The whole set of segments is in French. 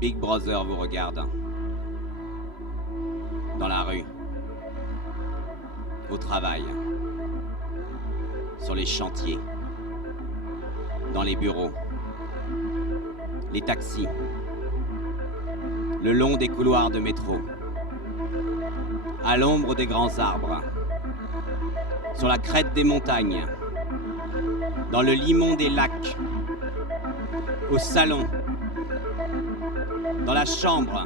Big Brother vous regarde. Dans la rue. Au travail. Sur les chantiers. Dans les bureaux. Les taxis. Le long des couloirs de métro. À l'ombre des grands arbres. Sur la crête des montagnes. Dans le limon des lacs. Au salon. Dans la chambre.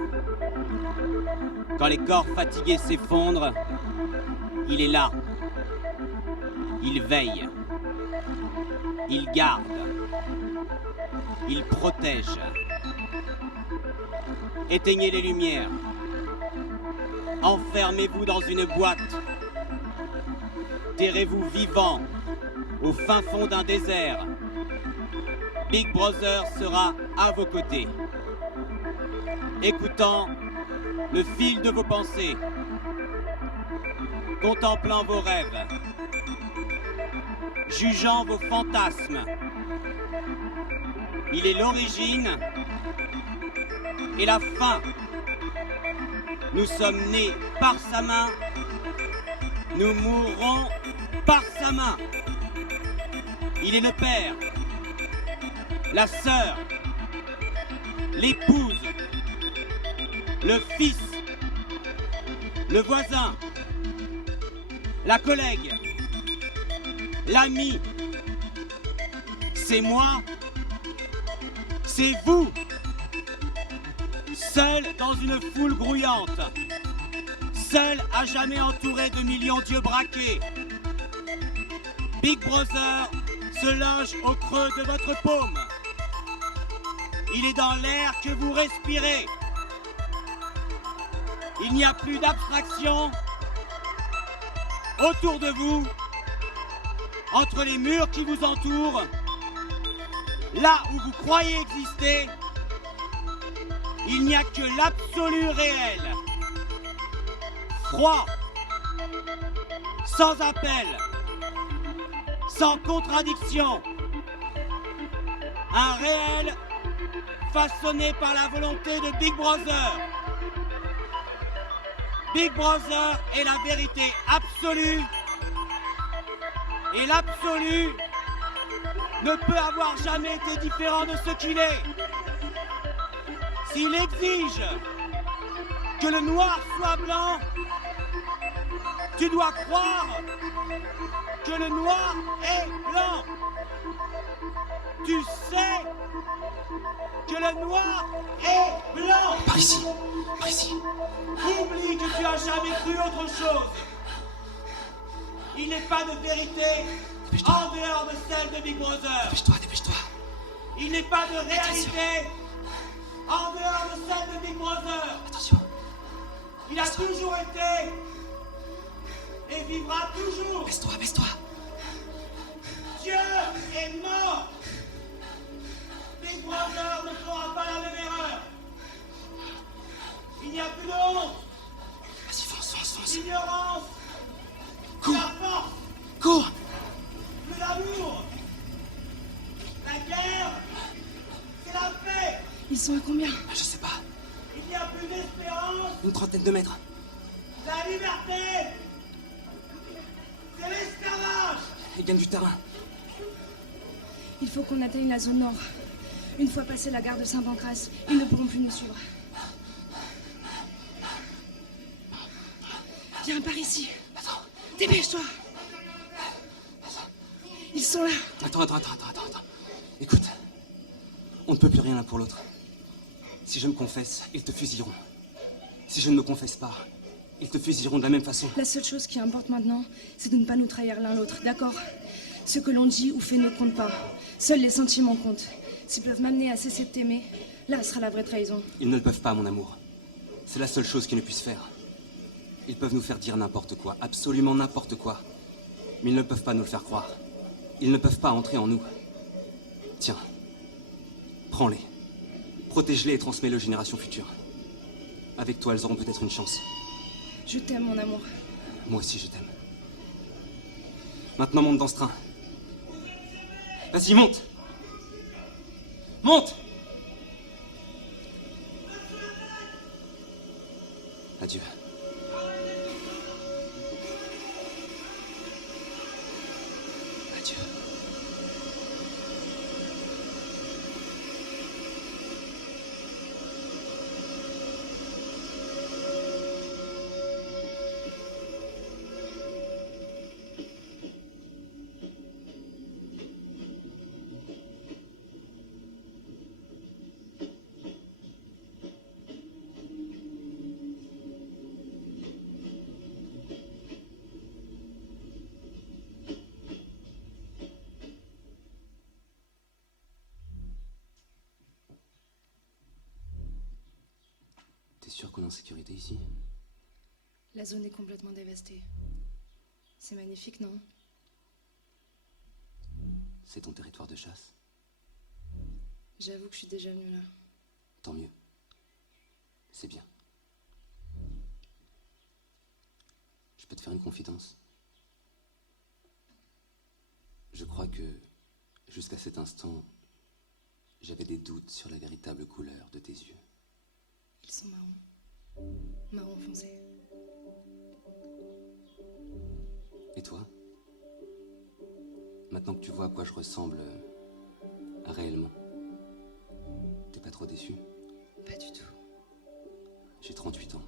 Quand les corps fatigués s'effondrent, il est là. Il veille. Il garde. Il protège. Éteignez les lumières. Enfermez-vous dans une boîte. Terrez-vous vivant au fin fond d'un désert. Big Brother sera à vos côtés. Écoutant le fil de vos pensées. Contemplant vos rêves. Jugeant vos fantasmes. Il est l'origine et la fin. Nous sommes nés par sa main. Nous mourrons par sa main. Il est le père, la sœur, l'épouse, le fils, le voisin, la collègue, l'ami. C'est moi, c'est vous, seul dans une foule grouillante, seul à jamais entouré de millions d'yeux braqués. Big Brother se loge au creux de votre paume. Il est dans l'air que vous respirez. Il n'y a plus d'abstraction autour de vous, entre les murs qui vous entourent, là où vous croyez exister. Il n'y a que l'absolu réel. Froid, sans appel, sans contradiction. Un réel façonné par la volonté de Big Brother. Big Brother est la vérité absolue. Et l'absolu ne peut avoir jamais été différent de ce qu'il est. S'il exige que le noir soit blanc, tu dois croire que le noir est blanc. Tu sais que le noir est blanc. Par ici, par ici. Oublie que tu as jamais cru autre chose. Il n'est pas de vérité en dehors de celle de Big Brother. Dépêche-toi, dépêche-toi. Il n'est pas de réalité en dehors de celle de Big Brother. Attention. Il a toujours été et vivra toujours. Baisse-toi, baisse-toi. Dieu est mort. Big Brother ne fera pas la même erreur. Il n'y a plus de honte, Vas-y, fonce, fonce, fonce. d'ignorance, Cours, la force, cours. plus l'amour. La guerre, c'est la paix. Ils sont à combien? Je sais pas. Il n'y a plus d'espérance. Une trentaine de mètres. La liberté, c'est l'esclavage. Ils gagnent du terrain. Il faut qu'on atteigne la zone nord. Une fois passé la gare de Saint-Pancras, ils ne pourront plus nous suivre. Viens par ici. Attends, Dépêche-toi. Ils sont là. attends. Écoute, on ne peut plus rien l'un pour l'autre. Si je me confesse, ils te fusilleront. Si je ne me confesse pas, ils te fusilleront de la même façon. La seule chose qui importe maintenant, c'est de ne pas nous trahir l'un l'autre, d'accord? Ce que l'on dit ou fait ne compte pas. Seuls les sentiments comptent. S'ils peuvent m'amener à cesser de t'aimer, là sera la vraie trahison. Ils ne le peuvent pas, mon amour. C'est la seule chose qu'ils ne puissent faire. Ils peuvent nous faire dire n'importe quoi, absolument n'importe quoi. Mais ils ne peuvent pas nous le faire croire. Ils ne peuvent pas entrer en nous. Tiens, prends-les. Protège-les et transmets-les aux générations futures. Avec toi, elles auront peut-être une chance. Je t'aime, mon amour. Moi aussi, je t'aime. Maintenant, monte dans ce train. Vas-y, monte! Monte! Adieu. Adieu. T'es sûr qu'on est en sécurité ici? La zone est complètement dévastée. C'est magnifique, non? C'est ton territoire de chasse? J'avoue que je suis déjà venue là. Tant mieux. C'est bien. Je peux te faire une confidence? Je crois que, jusqu'à cet instant, j'avais des doutes sur la véritable couleur de tes yeux. Ils sont marrons. Marron foncé. Et toi? Maintenant que tu vois à quoi je ressemble réellement, t'es pas trop déçu? Pas du tout. J'ai 38 ans.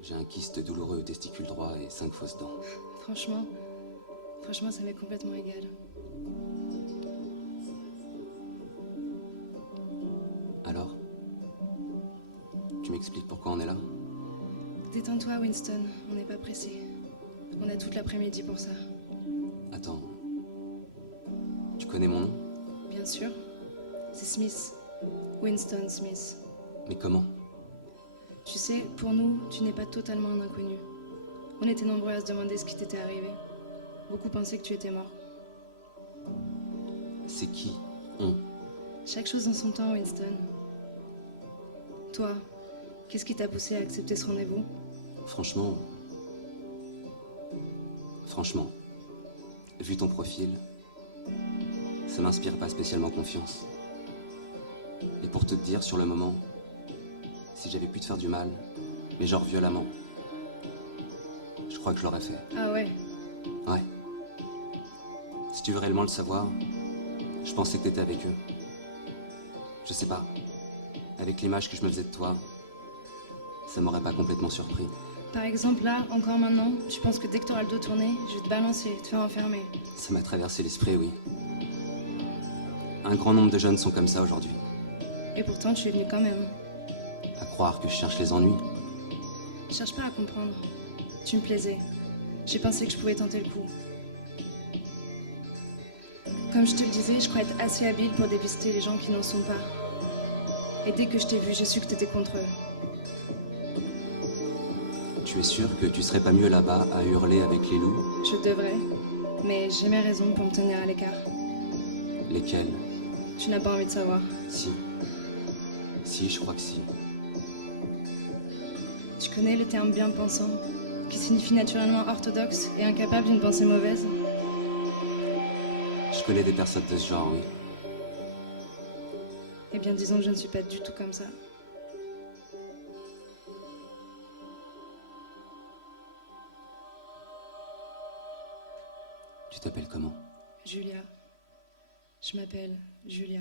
J'ai un kyste douloureux au testicule droit et 5 fausses dents. Franchement, ça m'est complètement égal. Alors? Tu m'expliques pourquoi on est là? Détends-toi, Winston. On n'est pas pressé. On a toute l'après-midi pour ça. Attends. Tu connais mon nom? Bien sûr. C'est Smith. Winston Smith. Mais comment? Tu sais, pour nous, tu n'es pas totalement un inconnu. On était nombreux à se demander ce qui t'était arrivé. Beaucoup pensaient que tu étais mort. C'est qui? On? Chaque chose en son temps, Winston. Toi, qu'est-ce qui t'a poussé à accepter ce rendez-vous? Franchement, vu ton profil, ça m'inspire pas spécialement confiance. Et pour te dire sur le moment, si j'avais pu te faire du mal, mais genre violemment, je crois que je l'aurais fait. Ah ouais? Ouais. Si tu veux réellement le savoir, je pensais que t'étais avec eux. Je sais pas, avec l'image que je me faisais de toi, ça m'aurait pas complètement surpris. Par exemple, là, encore maintenant, tu penses que dès que t'auras le dos tourné, je vais te balancer, te faire enfermer. Ça m'a traversé l'esprit, oui. Un grand nombre de jeunes sont comme ça aujourd'hui. Et pourtant, tu es venu quand même. À croire que je cherche les ennuis. Cherche pas à comprendre. Tu me plaisais. J'ai pensé que je pouvais tenter le coup. Comme je te le disais, je crois être assez habile pour dépister les gens qui n'en sont pas. Et dès que je t'ai vu, j'ai su que t'étais contre eux. Tu es sûr que tu serais pas mieux là-bas à hurler avec les loups? Je devrais, mais j'ai mes raisons pour me tenir à l'écart. Lesquelles? Tu n'as pas envie de savoir. Si. Si, je crois que si. Tu connais le terme bien pensant, qui signifie naturellement orthodoxe et incapable d'une pensée mauvaise? Je connais des personnes de ce genre, oui. Eh bien, disons que je ne suis pas du tout comme ça. Tu t'appelles comment? Julia. Je m'appelle Julia.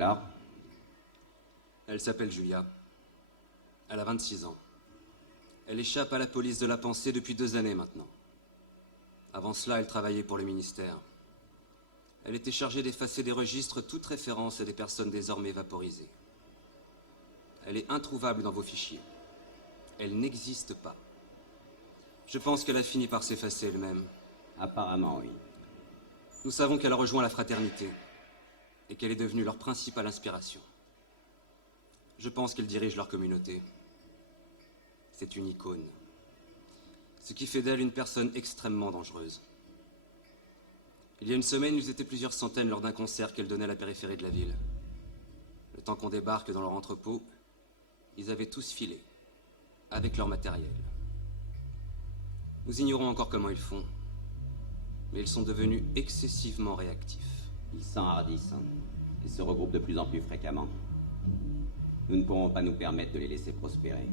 Alors? Elle s'appelle Julia. Elle a 26 ans. Elle échappe à la police de la pensée depuis 2 années maintenant. Avant cela, elle travaillait pour le ministère. Elle était chargée d'effacer des registres toute référence à des personnes désormais vaporisées. Elle est introuvable dans vos fichiers. Elle n'existe pas. Je pense qu'elle a fini par s'effacer elle-même. Apparemment, oui. Nous savons qu'elle a rejoint la fraternité et qu'elle est devenue leur principale inspiration. Je pense qu'elle dirige leur communauté. C'est une icône. Ce qui fait d'elle une personne extrêmement dangereuse. Il y a une semaine, ils étaient plusieurs centaines lors d'un concert qu'elle donnait à la périphérie de la ville. Le temps qu'on débarque dans leur entrepôt, ils avaient tous filé, avec leur matériel. Nous ignorons encore comment ils font, mais ils sont devenus excessivement réactifs. Ils s'enhardissent et se regroupent de plus en plus fréquemment. Nous ne pourrons pas nous permettre de les laisser prospérer.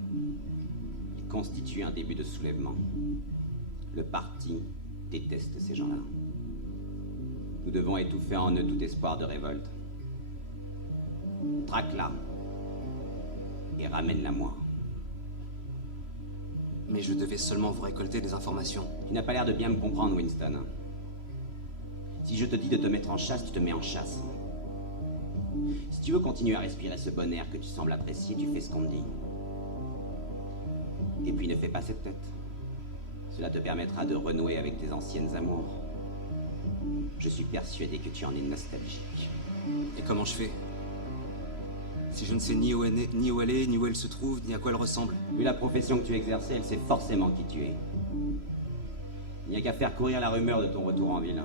Ils constituent un début de soulèvement. Le parti déteste ces gens-là. Nous devons étouffer en eux tout espoir de révolte. Traque-la et ramène-la moi. Mais je devais seulement vous récolter des informations. Tu n'as pas l'air de bien me comprendre, Winston. Si je te dis de te mettre en chasse, tu te mets en chasse. Si tu veux continuer à respirer ce bon air que tu sembles apprécier, tu fais ce qu'on te dit. Et puis ne fais pas cette tête. Cela te permettra de renouer avec tes anciennes amours. Je suis persuadé que tu en es nostalgique. Et comment je fais? Si je ne sais ni où elle est, ni où elle se trouve, ni à quoi elle ressemble. Vu la profession que tu exerçais, elle sait forcément qui tu es. Il n'y a qu'à faire courir la rumeur de ton retour en ville.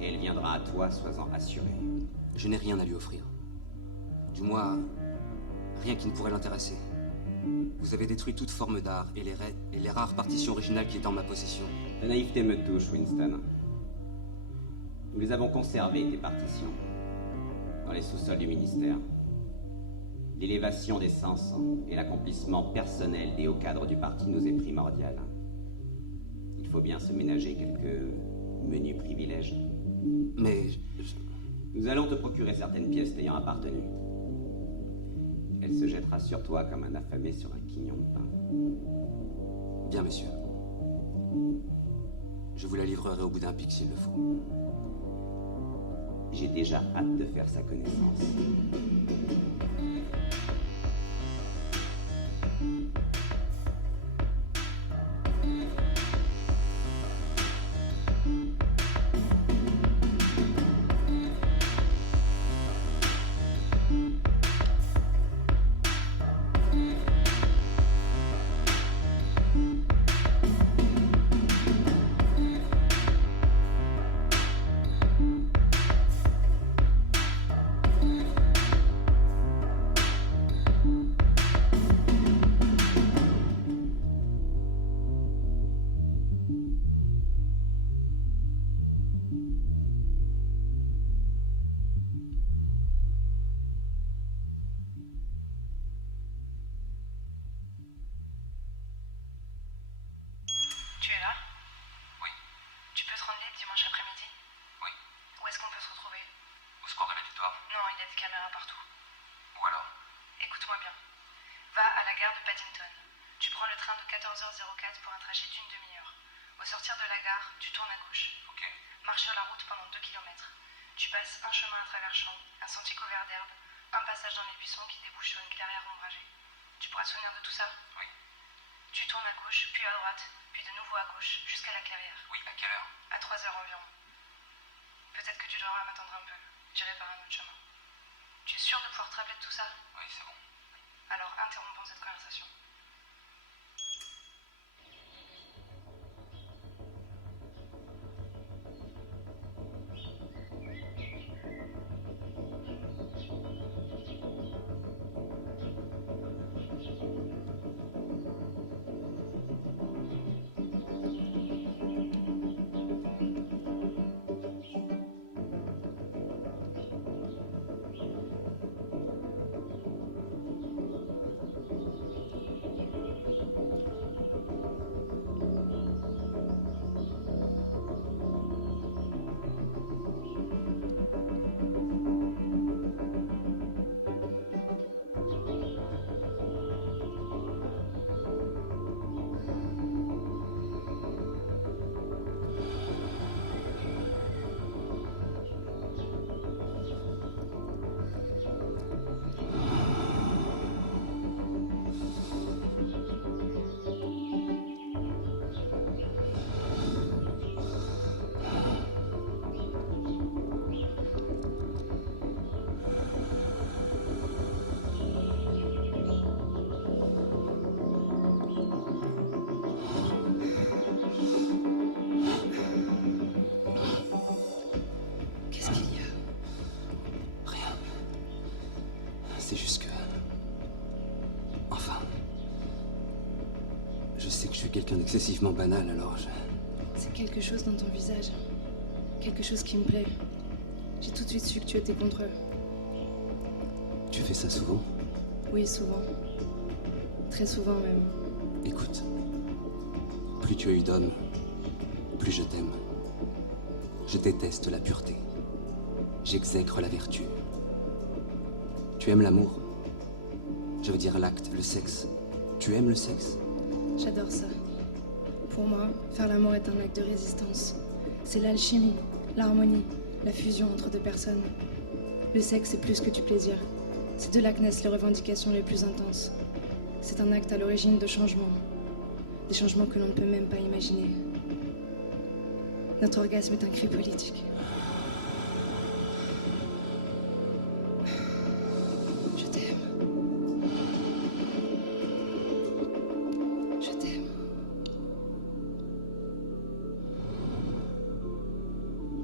Et elle viendra à toi, sois-en assuré. Je n'ai rien à lui offrir. Du moins, rien qui ne pourrait l'intéresser. Vous avez détruit toute forme d'art et les rares partitions originales qui étaient en ma possession. Ta naïveté me touche, Winston. Nous les avons conservées, tes partitions, dans les sous-sols du ministère. L'élévation des sens et l'accomplissement personnel des hauts cadres du parti nous est primordial. Il faut bien se ménager quelques menus privilèges. Mais... Nous allons te procurer certaines pièces t'ayant appartenu. Elle se jettera sur toi comme un affamé sur un quignon de pain. Bien, monsieur. Je vous la livrerai au bout d'un pic s'il le faut. J'ai déjà hâte de faire sa connaissance. Tu es là? Oui. Tu peux te rendre libre dimanche après-midi? Oui. Où est-ce qu'on peut se retrouver? Au score de la victoire. Non, il y a des caméras partout. Ou alors? Écoute-moi bien. Va à la gare de Paddington. Tu prends le train de 14h04 pour un trajet d'une demi-heure. Au sortir de la gare, tu tournes à gauche. Ok. Marche sur la route pendant 2 kilomètres. Tu passes un chemin à travers champs, un sentier couvert d'herbe, un passage dans les buissons qui débouche sur une clairière ombragée. Tu pourras te souvenir de tout ça? Oui. Tu tournes à gauche, puis à droite, puis de nouveau à gauche, jusqu'à la clairière. Oui, à quelle heure? À 3 heures environ. Peut-être que tu devras m'attendre un peu. J'irai par un autre chemin. Tu es sûr de pouvoir te rappeler de tout ça? Oui, c'est bon. Alors interrompons cette conversation. quelqu'un d'excessivement banal, alors C'est quelque chose dans ton visage. Quelque chose qui me plaît. J'ai tout de suite su que tu étais contre eux. Tu fais ça souvent? Oui, souvent. Très souvent même. Écoute, plus tu as eu d'hommes, plus je t'aime. Je déteste la pureté. J'exècre la vertu. Tu aimes l'amour? Je veux dire l'acte, le sexe. Tu aimes le sexe? J'adore ça. Pour moi, faire l'amour est un acte de résistance. C'est l'alchimie, l'harmonie, la fusion entre deux personnes. Le sexe est plus que du plaisir. C'est de là que naissent les revendications les plus intenses. C'est un acte à l'origine de changements. Des changements que l'on ne peut même pas imaginer. Notre orgasme est un cri politique. Je t'aime. Je t'aime.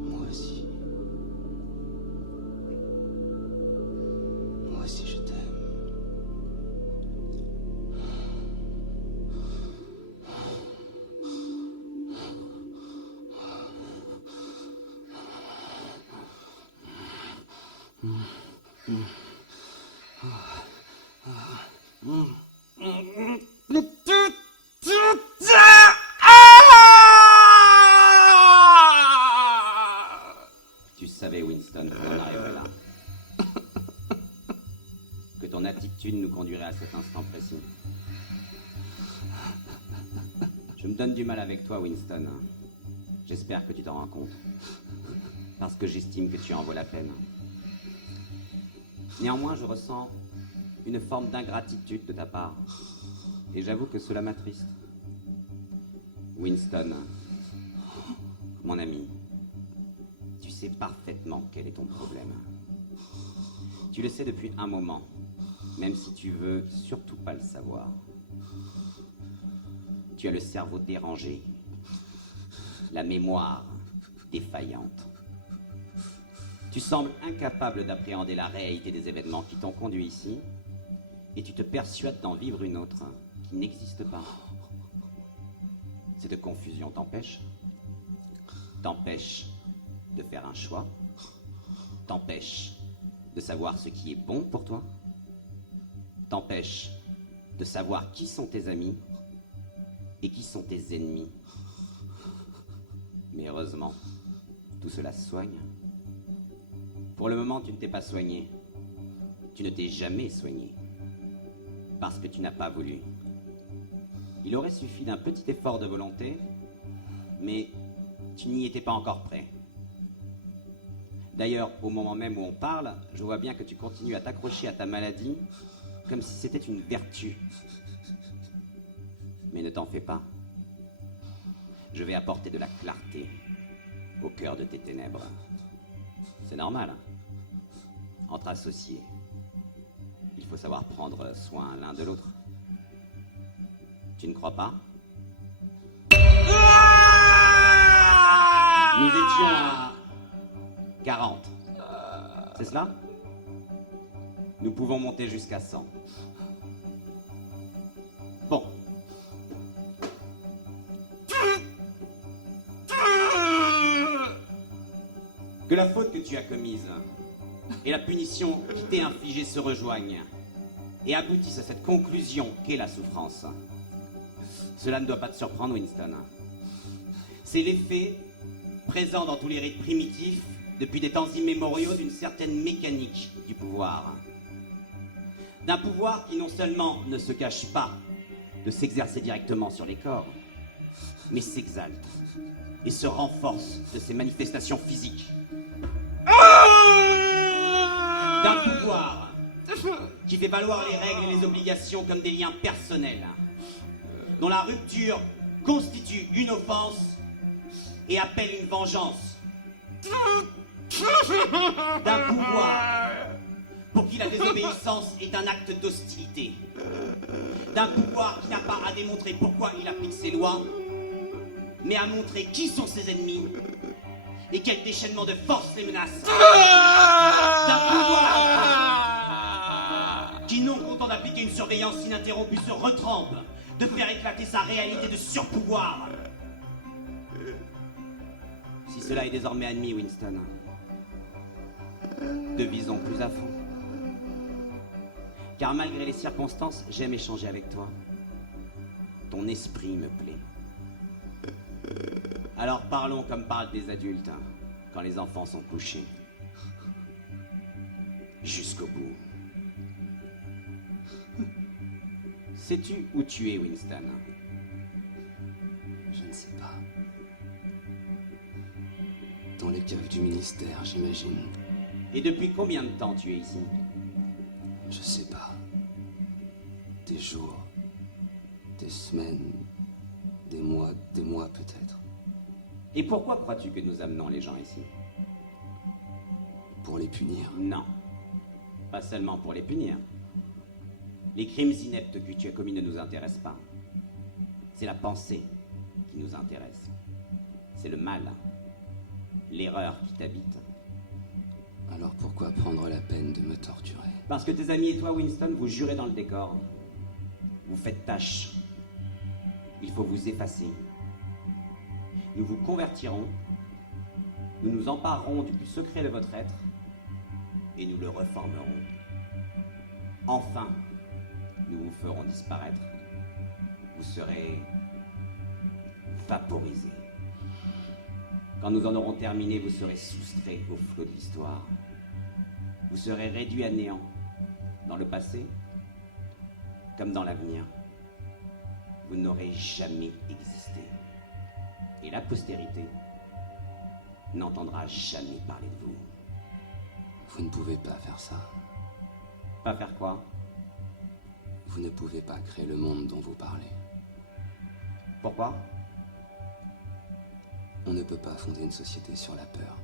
Moi aussi. Moi aussi, je t'aime. Tu savais, Winston, qu'on en arriverait là. Que ton attitude nous conduirait à cet instant précis. Je me donne du mal avec toi, Winston. J'espère que tu t'en rends compte. Parce que j'estime que tu en vaux la peine. Néanmoins, je ressens une forme d'ingratitude de ta part. Et j'avoue que cela m'attriste. Winston, mon ami, tu sais parfaitement quel est ton problème. Tu le sais depuis un moment, même si tu veux surtout pas le savoir. Tu as le cerveau dérangé, la mémoire défaillante. Tu sembles incapable d'appréhender la réalité des événements qui t'ont conduit ici, et tu te persuades d'en vivre une autre qui n'existe pas. Cette confusion t'empêche de faire un choix, t'empêche de savoir ce qui est bon pour toi, t'empêche de savoir qui sont tes amis et qui sont tes ennemis. Mais heureusement, tout cela se soigne. Pour le moment, tu ne t'es pas soigné. Tu ne t'es jamais soigné. Parce que tu n'as pas voulu. Il aurait suffi d'un petit effort de volonté, mais tu n'y étais pas encore prêt. D'ailleurs, au moment même où on parle, je vois bien que tu continues à t'accrocher à ta maladie comme si c'était une vertu. Mais ne t'en fais pas. Je vais apporter de la clarté au cœur de tes ténèbres. C'est normal. Entre associés, il faut savoir prendre soin l'un de l'autre. Tu ne crois pas? Nous étions à 40. C'est cela? Nous pouvons monter jusqu'à 100. Bon. Que la faute que tu as commise et la punition qui t'est infligée se rejoignent et aboutissent à cette conclusion qu'est la souffrance. Cela ne doit pas te surprendre, Winston. C'est l'effet présent dans tous les rites primitifs depuis des temps immémoriaux d'une certaine mécanique du pouvoir. D'un pouvoir qui non seulement ne se cache pas de s'exercer directement sur les corps, mais s'exalte et se renforce de ses manifestations physiques. D'un pouvoir qui fait valoir les règles et les obligations comme des liens personnels, dont la rupture constitue une offense et appelle une vengeance. D'un pouvoir pour qui la désobéissance est un acte d'hostilité. D'un pouvoir qui n'a pas à démontrer pourquoi il applique ses lois, mais à montrer qui sont ses ennemis et quel déchaînement de force les menace. D'un pouvoir qui, non content d'appliquer une surveillance ininterrompue, se retrempe de faire éclater sa réalité de surpouvoir. Si cela est désormais admis, Winston, devisons plus à fond. Car malgré les circonstances, j'aime échanger avec toi. Ton esprit me plaît. Alors parlons comme parlent des adultes, quand les enfants sont couchés. Jusqu'au bout. Sais-tu où tu es, Winston? Je ne sais pas. Dans les caves du ministère, j'imagine. Et depuis combien de temps tu es ici? Je sais pas. Des jours, des semaines, des mois peut-être. Et pourquoi crois-tu que nous amenons les gens ici? Pour les punir. Non. Pas seulement pour les punir. Les crimes ineptes que tu as commis ne nous intéressent pas. C'est la pensée qui nous intéresse. C'est le mal, l'erreur qui t'habite. Alors pourquoi prendre la peine de me torturer? Parce que tes amis et toi, Winston, vous jurez dans le décor. Vous faites tâche. Il faut vous effacer. Nous vous convertirons. Nous nous emparerons du plus secret de votre être. Et nous le reformerons. Enfin, nous vous ferons disparaître. Vous serez vaporisés. Quand nous en aurons terminé, vous serez soustraits au flot de l'histoire. Vous serez réduits à néant, dans le passé comme dans l'avenir. Vous n'aurez jamais existé. Et la postérité n'entendra jamais parler de vous. Vous ne pouvez pas faire ça. Pas faire quoi? Vous ne pouvez pas créer le monde dont vous parlez. Pourquoi? On ne peut pas fonder une société sur la peur,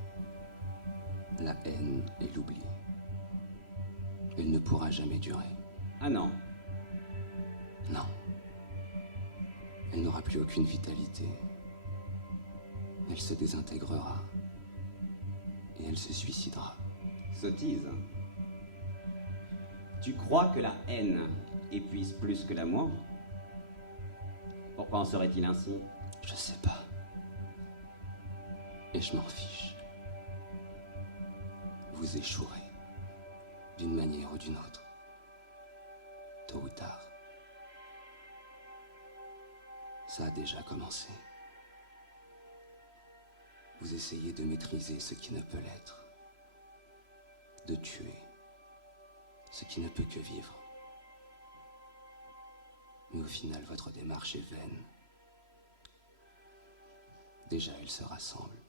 la haine et l'oubli. Elle ne pourra jamais durer. Ah non. Non. Elle n'aura plus aucune vitalité. Elle se désintégrera. Et elle se suicidera. Sottise. Tu crois que la haine épuise plus que l'amour? Pourquoi en serait-il ainsi? Je sais pas. Et je m'en fiche. Vous échouerez. D'une manière ou d'une autre. Tôt ou tard. Ça a déjà commencé. Vous essayez de maîtriser ce qui ne peut l'être. De tuer ce qui ne peut que vivre. Mais au final, votre démarche est vaine. Déjà, ils se rassemblent.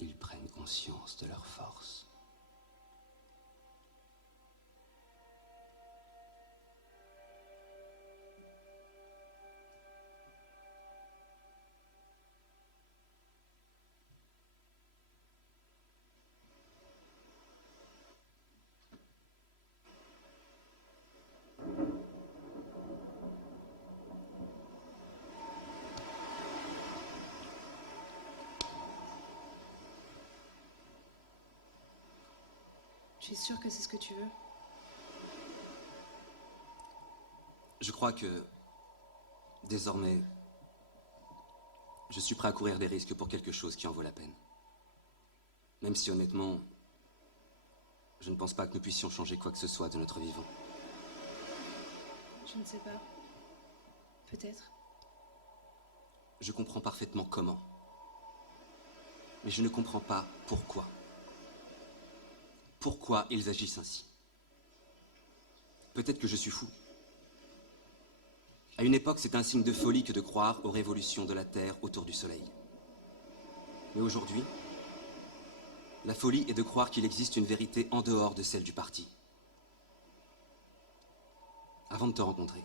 Ils prennent conscience de leur force. Tu es sûr que c'est ce que tu veux? Je crois que, désormais, je suis prêt à courir des risques pour quelque chose qui en vaut la peine. Même si, honnêtement, je ne pense pas que nous puissions changer quoi que ce soit de notre vivant. Je ne sais pas. Peut-être. Je comprends parfaitement comment. Mais je ne comprends pas pourquoi. Pourquoi ils agissent ainsi? Peut-être que je suis fou. À une époque, c'est un signe de folie que de croire aux révolutions de la Terre autour du Soleil. Mais aujourd'hui, la folie est de croire qu'il existe une vérité en dehors de celle du parti. Avant de te rencontrer,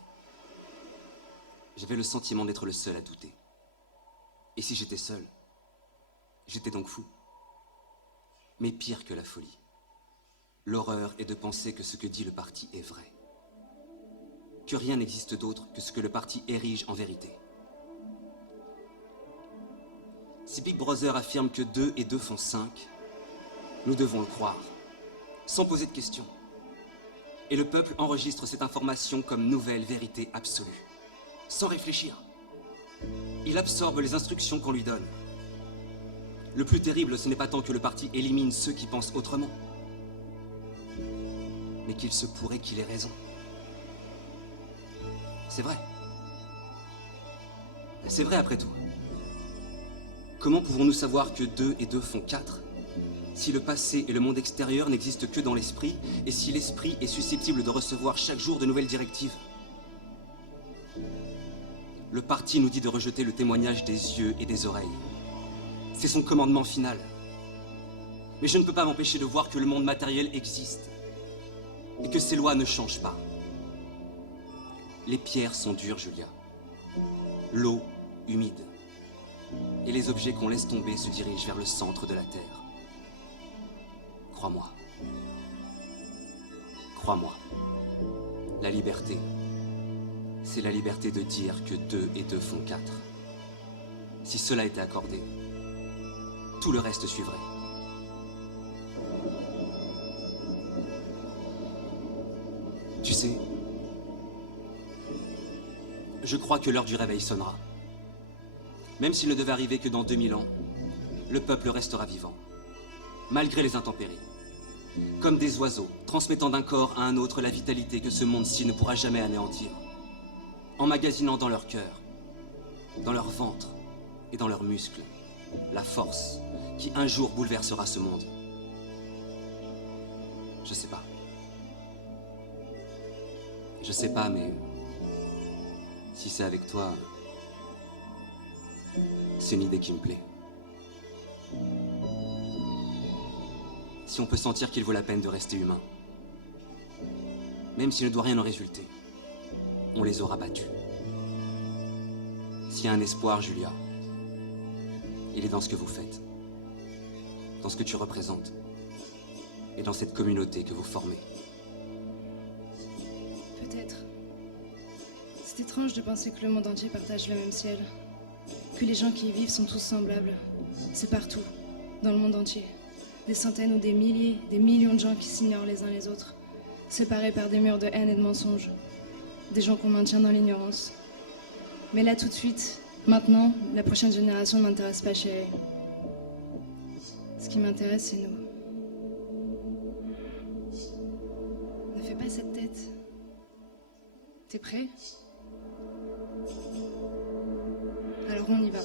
j'avais le sentiment d'être le seul à douter. Et si j'étais seul, j'étais donc fou. Mais pire que la folie, l'horreur est de penser que ce que dit le parti est vrai. Que rien n'existe d'autre que ce que le parti érige en vérité. Si Big Brother affirme que 2 et 2 font 5, nous devons le croire, sans poser de questions. Et le peuple enregistre cette information comme nouvelle vérité absolue, sans réfléchir. Il absorbe les instructions qu'on lui donne. Le plus terrible, ce n'est pas tant que le parti élimine ceux qui pensent autrement, mais qu'il se pourrait qu'il ait raison. C'est vrai. C'est vrai après tout. Comment pouvons-nous savoir que 2 et 2 font 4 si le passé et le monde extérieur n'existent que dans l'esprit et si l'esprit est susceptible de recevoir chaque jour de nouvelles directives? Le parti nous dit de rejeter le témoignage des yeux et des oreilles. C'est son commandement final. Mais je ne peux pas m'empêcher de voir que le monde matériel existe et que ses lois ne changent pas. Les pierres sont dures, Julia. L'eau, humide. Et les objets qu'on laisse tomber se dirigent vers le centre de la Terre. Crois-moi. Crois-moi. La liberté, c'est la liberté de dire que 2 et 2 font 4. Si cela était accordé, tout le reste suivrait. Tu sais, je crois que l'heure du réveil sonnera. Même s'il ne devait arriver que dans 2000 ans, le peuple restera vivant, malgré les intempéries. Comme des oiseaux, transmettant d'un corps à un autre la vitalité que ce monde-ci ne pourra jamais anéantir, emmagasinant dans leur cœur, dans leur ventre et dans leurs muscles, la force qui un jour bouleversera ce monde. Je sais pas. Je sais pas, mais si c'est avec toi, c'est une idée qui me plaît. Si on peut sentir qu'il vaut la peine de rester humain, même s'il ne doit rien en résulter, on les aura battus. S'il y a un espoir, Julia, il est dans ce que vous faites, dans ce que tu représentes, et dans cette communauté que vous formez. Peut-être. C'est étrange de penser que le monde entier partage le même ciel, que les gens qui y vivent sont tous semblables. C'est partout, dans le monde entier. Des centaines ou des milliers, des millions de gens qui s'ignorent les uns les autres, séparés par des murs de haine et de mensonges. Des gens qu'on maintient dans l'ignorance. Mais là, tout de suite, maintenant, la prochaine génération ne m'intéresse pas, chérie. Ce qui m'intéresse, c'est nous. Ne fais pas cette tête. T'es prêt? Alors on y va.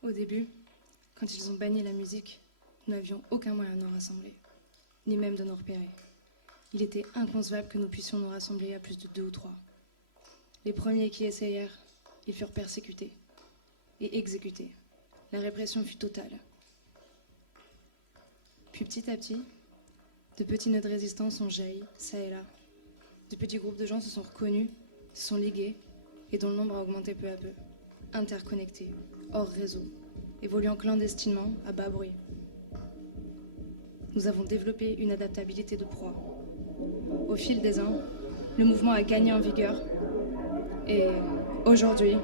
Au début, quand ils ont banni la musique, nous n'avions aucun moyen de nous rassembler, ni même de nous repérer. Il était inconcevable que nous puissions nous rassembler à plus de 2 ou 3. Les premiers qui essayèrent, ils furent persécutés et exécutés. La répression fut totale. Puis petit à petit, de petits nœuds de résistance ont jailli, ça et là. De petits groupes de gens se sont reconnus, se sont ligués, et dont le nombre a augmenté peu à peu. Interconnectés, hors réseau, évoluant clandestinement à bas bruit. Nous avons développé une adaptabilité de proie. Au fil des ans, le mouvement a gagné en vigueur. Et aujourd'hui,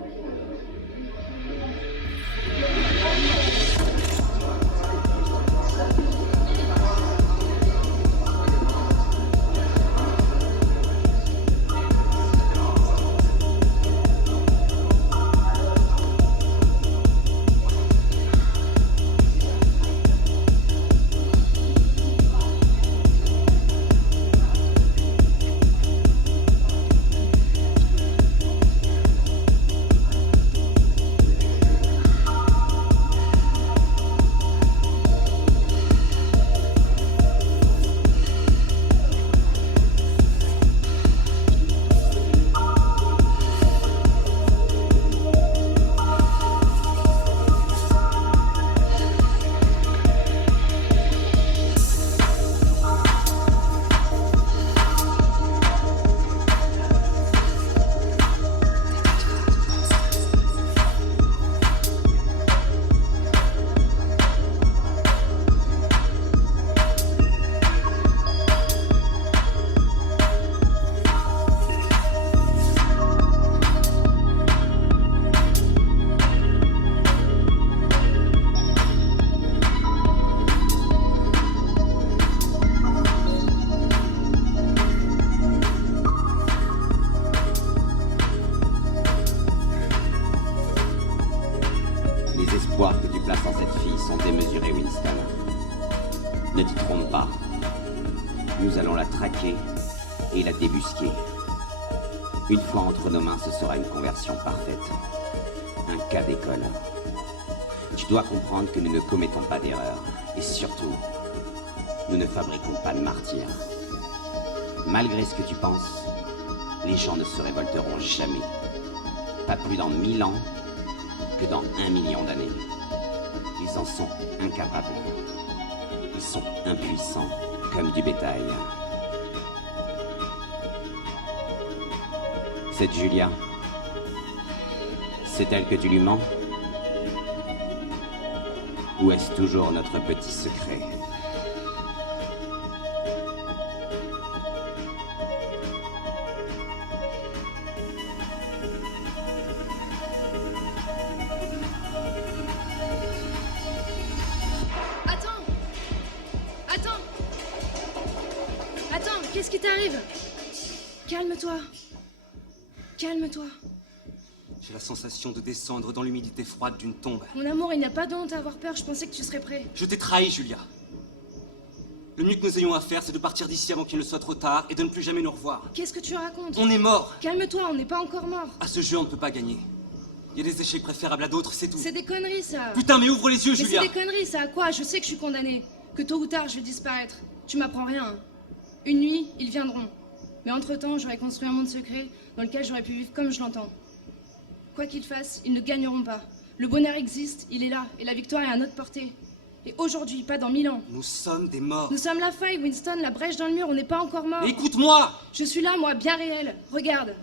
Les espoirs que tu places en cette fille sont démesurés, Winston. Ne t'y trompe pas. Nous allons la traquer et la débusquer. Une fois entre nos mains, ce sera une conversion parfaite. Un cas d'école. Tu dois comprendre que nous ne commettons pas d'erreur. Et surtout, nous ne fabriquons pas de martyrs. Malgré ce que tu penses, les gens ne se révolteront jamais. Pas plus dans 1000 ans que dans 1 million d'années. Ils en sont incapables. Ils sont impuissants, comme du bétail. Cette Julia, c'est elle que tu lui mens? Ou est-ce toujours notre petit secret? Attends, qu'est-ce qui t'arrive? Calme-toi. Calme-toi. J'ai la sensation de descendre dans l'humidité froide d'une tombe. Mon amour, il n'y a pas de honte à avoir peur, je pensais que tu serais prêt. Je t'ai trahi, Julia. Le mieux que nous ayons à faire, c'est de partir d'ici avant qu'il ne soit trop tard et de ne plus jamais nous revoir. Qu'est-ce que tu racontes? On est mort. Calme-toi, on n'est pas encore mort. À ce jeu, on ne peut pas gagner. Il y a des échecs préférables à d'autres, c'est tout. C'est des conneries, ça. Putain, mais ouvre les yeux, Mais Julia. c'est des conneries, ça. À quoi? Je sais que je suis condamnée. Que tôt ou tard, je vais disparaître. Tu m'apprends rien. Hein. Une nuit, ils viendront. Mais entre-temps, j'aurais construit un monde secret dans lequel j'aurais pu vivre comme je l'entends. Quoi qu'ils fassent, ils ne gagneront pas. Le bonheur existe, il est là, et la victoire est à notre portée. Et aujourd'hui, pas dans 1000 ans. Nous sommes des morts. Nous sommes la faille, Winston, la brèche dans le mur, on n'est pas encore morts. Écoute-moi! Je suis là, moi, bien réel. Regarde.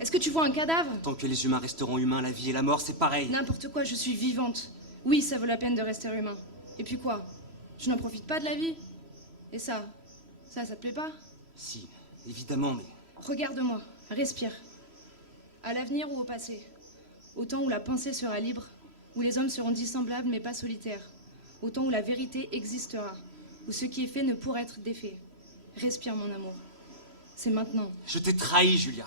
Est-ce que tu vois un cadavre? Tant que les humains resteront humains, la vie et la mort, c'est pareil. N'importe quoi, je suis vivante. Oui, ça vaut la peine de rester humain. Et puis quoi? Je n'en profite pas de la vie? Et ça te plaît pas? Si, évidemment, mais... Regarde-moi, respire. À l'avenir ou au passé? Au temps où la pensée sera libre, où les hommes seront dissemblables mais pas solitaires, au temps où la vérité existera, où ce qui est fait ne pourra être défait. Respire, mon amour. C'est maintenant. Je t'ai trahi, Julia.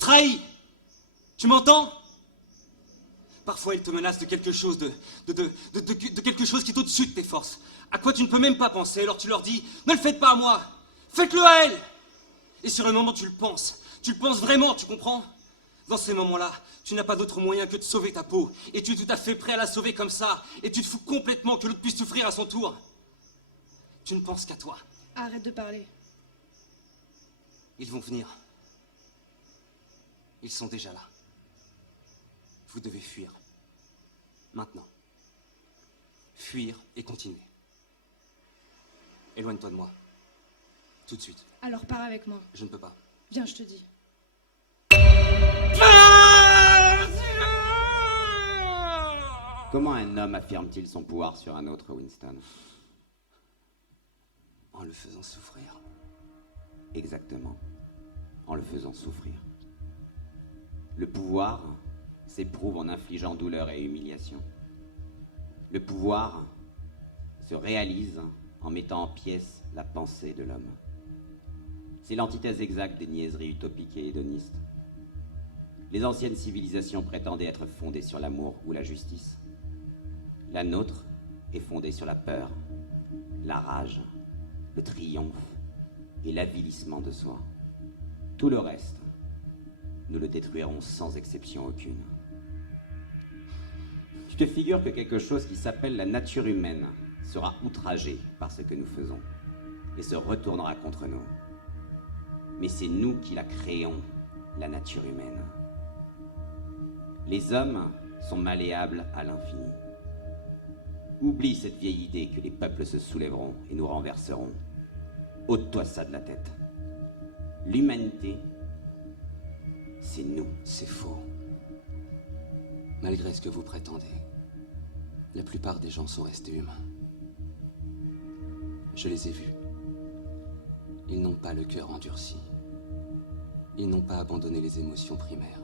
Trahi! Tu m'entends? Parfois, ils te menacent de quelque chose, de quelque chose qui est au-dessus de tes forces. À quoi tu ne peux même pas penser, alors tu leur dis, ne le faites pas à moi, faites-le à elle! Et sur le moment, tu le penses vraiment, tu comprends? Dans ces moments-là, tu n'as pas d'autre moyen que de sauver ta peau, et tu es tout à fait prêt à la sauver comme ça, et tu te fous complètement que l'autre puisse souffrir à son tour. Tu ne penses qu'à toi. Arrête de parler. Ils vont venir. Ils sont déjà là. Vous devez fuir. Maintenant. Fuir et continuer. Éloigne-toi de moi. Tout de suite. Alors pars avec moi. Je ne peux pas. Viens, je te dis. Comment un homme affirme-t-il son pouvoir sur un autre, Winston? En le faisant souffrir. Exactement. En le faisant souffrir. Le pouvoir s'éprouve en infligeant douleur et humiliation. Le pouvoir se réalise en mettant en pièces la pensée de l'homme. C'est l'antithèse exacte des niaiseries utopiques et hédonistes. Les anciennes civilisations prétendaient être fondées sur l'amour ou la justice. La nôtre est fondée sur la peur, la rage, le triomphe et l'avilissement de soi. Tout le reste, nous le détruirons sans exception aucune. Tu te figures que quelque chose qui s'appelle la nature humaine sera outragé par ce que nous faisons et se retournera contre nous. Mais c'est nous qui la créons, la nature humaine. Les hommes sont malléables à l'infini. Oublie cette vieille idée que les peuples se soulèveront et nous renverseront. Ôte-toi ça de la tête. L'humanité, c'est nous. C'est faux. Malgré ce que vous prétendez, la plupart des gens sont restés humains. Je les ai vus. Ils n'ont pas le cœur endurci. Ils n'ont pas abandonné les émotions primaires.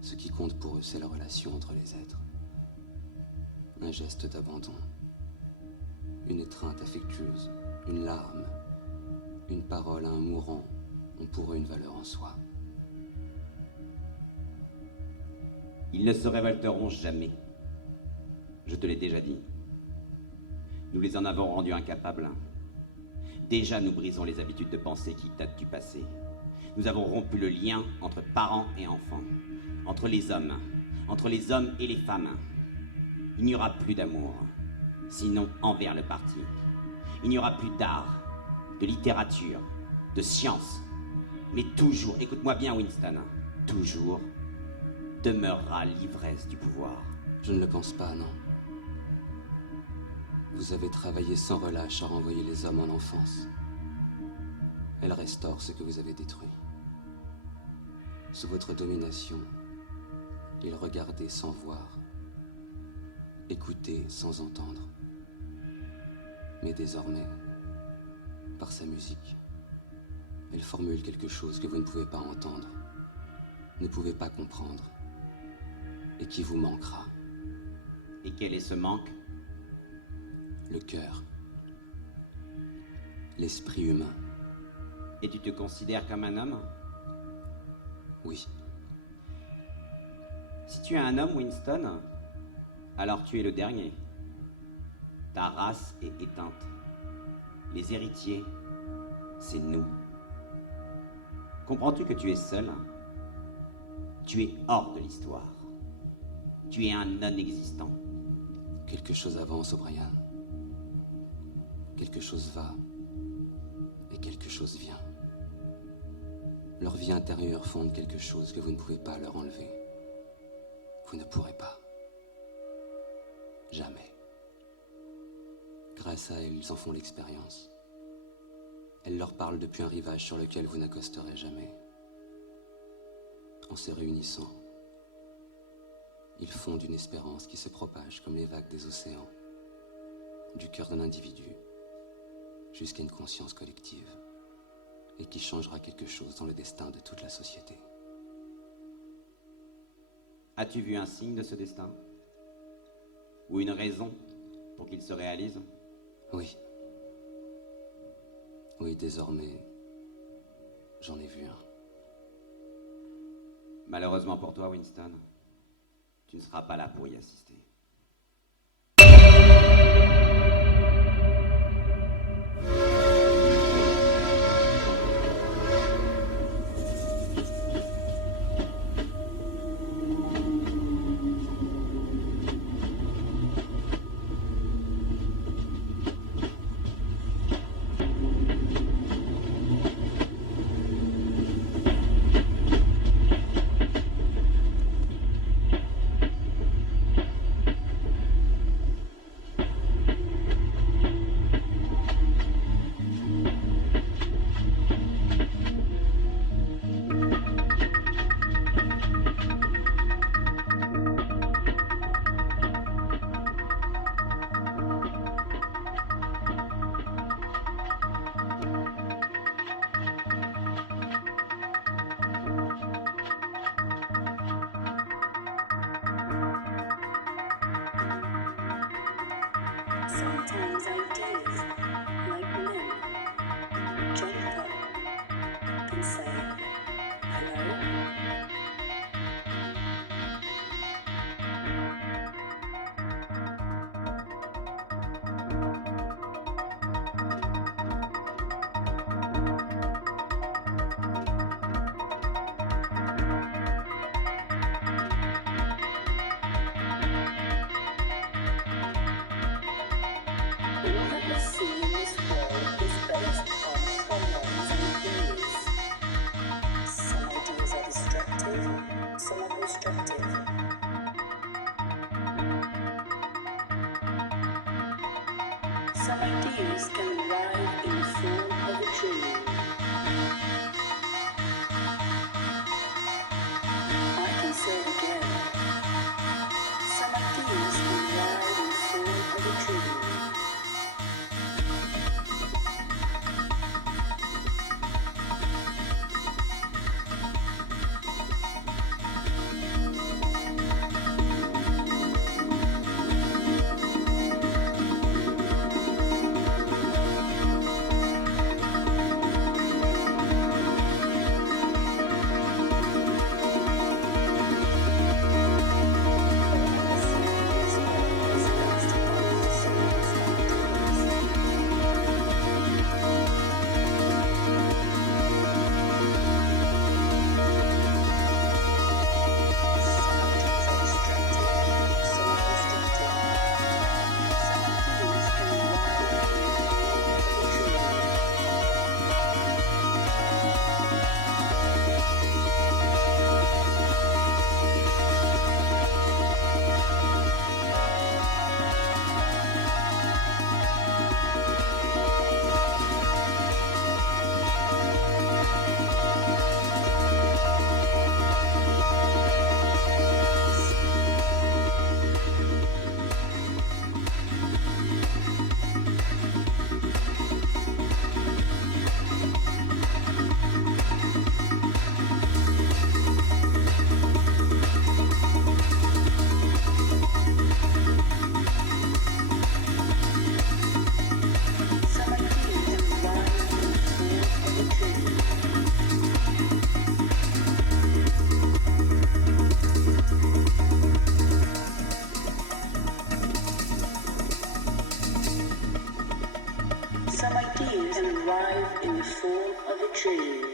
Ce qui compte pour eux, c'est la relation entre les êtres. Un geste d'abandon, une étreinte affectueuse, une larme, une parole à un mourant ont pour eux une valeur en soi. Ils ne se révolteront jamais. Je te l'ai déjà dit. Nous les en avons rendus incapables. Déjà, nous brisons les habitudes de pensée qui datent du passé. Nous avons rompu le lien entre parents et enfants, entre les hommes et les femmes. Il n'y aura plus d'amour, sinon envers le parti. Il n'y aura plus d'art, de littérature, de science. Mais toujours, écoute-moi bien Winston, toujours demeurera l'ivresse du pouvoir. Je ne le pense pas, non. Vous avez travaillé sans relâche à renvoyer les hommes en enfance. Elle restaure ce que vous avez détruit. Sous votre domination, ils regardaient sans voir, écoutaient sans entendre. Mais désormais, par sa musique, elle formule quelque chose que vous ne pouvez pas entendre, ne pouvez pas comprendre, et qui vous manquera. Et quel est ce manque? Le cœur, l'esprit humain. Et tu te considères comme un homme? Oui. Si tu es un homme, Winston, alors tu es le dernier. Ta race est éteinte. Les héritiers, c'est nous. Comprends-tu que tu es seul? Tu es hors de l'histoire. Tu es un non-existant. Quelque chose avance, O'Brien. Quelque chose va et quelque chose vient. Leur vie intérieure fonde quelque chose que vous ne pouvez pas leur enlever. Vous ne pourrez pas. Jamais. Grâce à elles, ils en font l'expérience. Elle leur parle depuis un rivage sur lequel vous n'accosterez jamais. En se réunissant, ils fondent une espérance qui se propage comme les vagues des océans, du cœur d'un individu jusqu'à une conscience collective, et qui changera quelque chose dans le destin de toute la société. As-tu vu un signe de ce destin? Ou une raison pour qu'il se réalise? Oui. Oui, désormais, j'en ai vu un. Malheureusement pour toi, Winston, tu ne seras pas là pour y assister. Sometimes ideas, like men, jump up and say, hello? All that we see in this world is based on hormones and ideas. Some ideas are destructive, some are constructive. Some ideas can arrive in the form of a dream. I can say it again. Some ideas can arrive in the form of a dream. Some ideas can arrive in the form of a dream.